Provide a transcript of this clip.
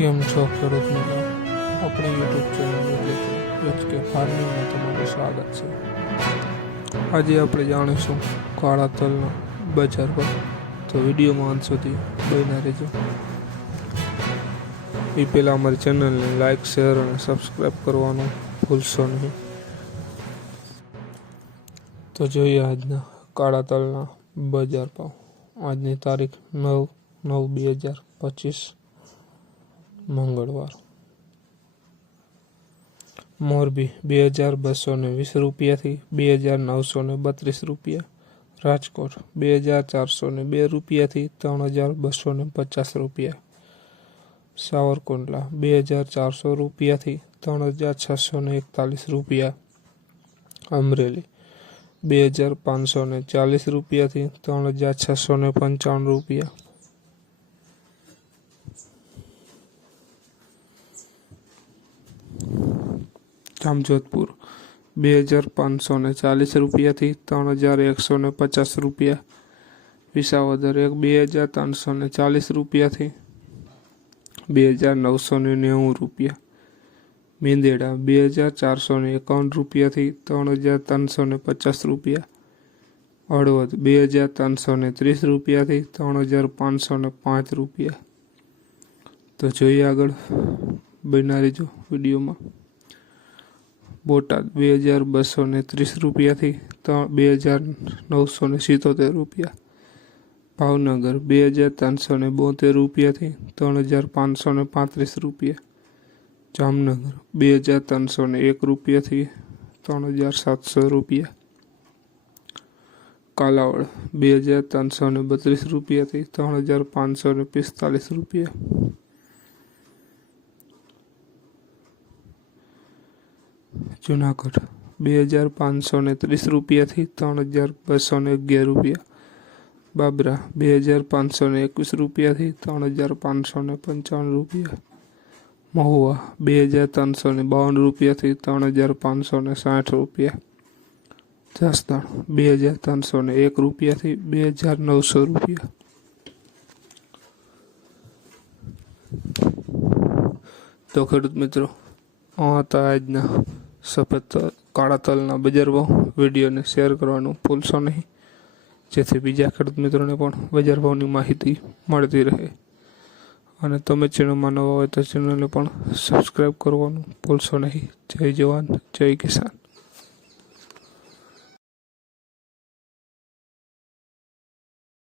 કેમ છો? ખેડૂત મિત્રો, આપણી યુટ્યુબ ચેનલ એટલે ફાર્મિંગમાં તમારું સ્વાગત છે. આજે આપણે જાણીશું કાળા તલના બજાર પર તો વિડીયોમાં અંત સુધી બન્યા રહેજો. એ પહેલાં અમારી ચેનલને લાઇક શેર અને સબસ્ક્રાઈબ કરવાનું ભૂલશો નહીં. તો જોઈએ આજના કાળા તલના બજાર ભાવ. આજની તારીખ નવ નવ બે હજાર પચીસ. મંગળવાર મોરબી બે હજાર બસો ને વીસ રૂપિયાથી બે હજાર નવસો ને બત્રીસ રૂપિયા રાજકોટ બે હજાર ચારસો ને બે રૂપિયાથી ત્રણ હજાર બસો ને પચાસ રૂપિયા સાવરકુંડલા બે હજાર ચારસો રૂપિયાથી ત્રણ હજાર છસો ને એકતાલીસ રૂપિયા અમરેલી બે હજાર પાંચસો ને ચાલીસ રૂપિયાથી ત્રણ હજાર છસો ને પંચાવન રૂપિયા જામજોધપુર બે હજાર પાંચસો ને ચાલીસ રૂપિયાથી ત્રણ હજાર એકસો ને પચાસ રૂપિયા. વિસાવદર એક, બે હજાર ત્રણસો ને ચાલીસ રૂપિયાથી બે હજાર નવસો ને નેવું રૂપિયા. મેંદેડા, બે હજાર ચારસો ને એકાવન રૂપિયાથી ત્રણ હજાર ત્રણસો ને પચાસ રૂપિયા. હળવદ, બે હજાર ત્રણસો ને ત્રીસ રૂપિયાથી ત્રણ હજાર પાંચસો ને પાંચ રૂપિયા. તો જોઈએ આગળ બના જો વિડીયોમાં. બોટાદ બે હજાર બસો ને ત્રીસ રૂપિયાથી ત્રણ બે હજાર નવસો ને સિત્તોતેર રૂપિયા ભાવનગર બે હજાર ત્રણસો ને બોતેર રૂપિયાથી ત્રણ હજાર પાંચસો ને પાંત્રીસ રૂપિયા જામનગર બે હજાર ત્રણસો ને એક રૂપિયાથી ત્રણ હજાર સાતસો રૂપિયા કાલાવડ બે હજાર ત્રણસો ને બત્રીસ રૂપિયાથી ત્રણ હજાર પાંચસો ને પિસ્તાલીસ રૂપિયા જુનાગઢ બે હજાર પાંચસો ને ત્રીસ રૂપિયાથી ત્રણ હજાર બસો ને અગિયાર રૂપિયા બાબરા બે હજાર પાંચસો ને એકવીસ રૂપિયાથી ત્રણ હજાર પાંચસો ને પંચાવન રૂપિયા મહુવા બે હજાર ત્રણસો ને બાવન રૂપિયાથી ત્રણ હજાર પાંચસો ને સાઠ રૂપિયા જસદણ બે હજાર ત્રણસો ને એક રૂપિયાથી બે હજાર નવસો રૂપિયા તો ખેડૂત મિત્રો આ હતા આજના સફેદ કાળા તલના બજાર ભાવ વિડીયોને શેર કરવાનું ભૂલશો નહીં. જેથી બીજા ખેડૂત મિત્રોને પણ બજાર ભાવની માહિતી મળતી રહે. અને તમે ચેનલમાં નવા હોય તો ચેનલને પણ સબસ્ક્રાઈબ કરવાનું ભૂલશો નહીં. જય જવાન, જય કિસાન.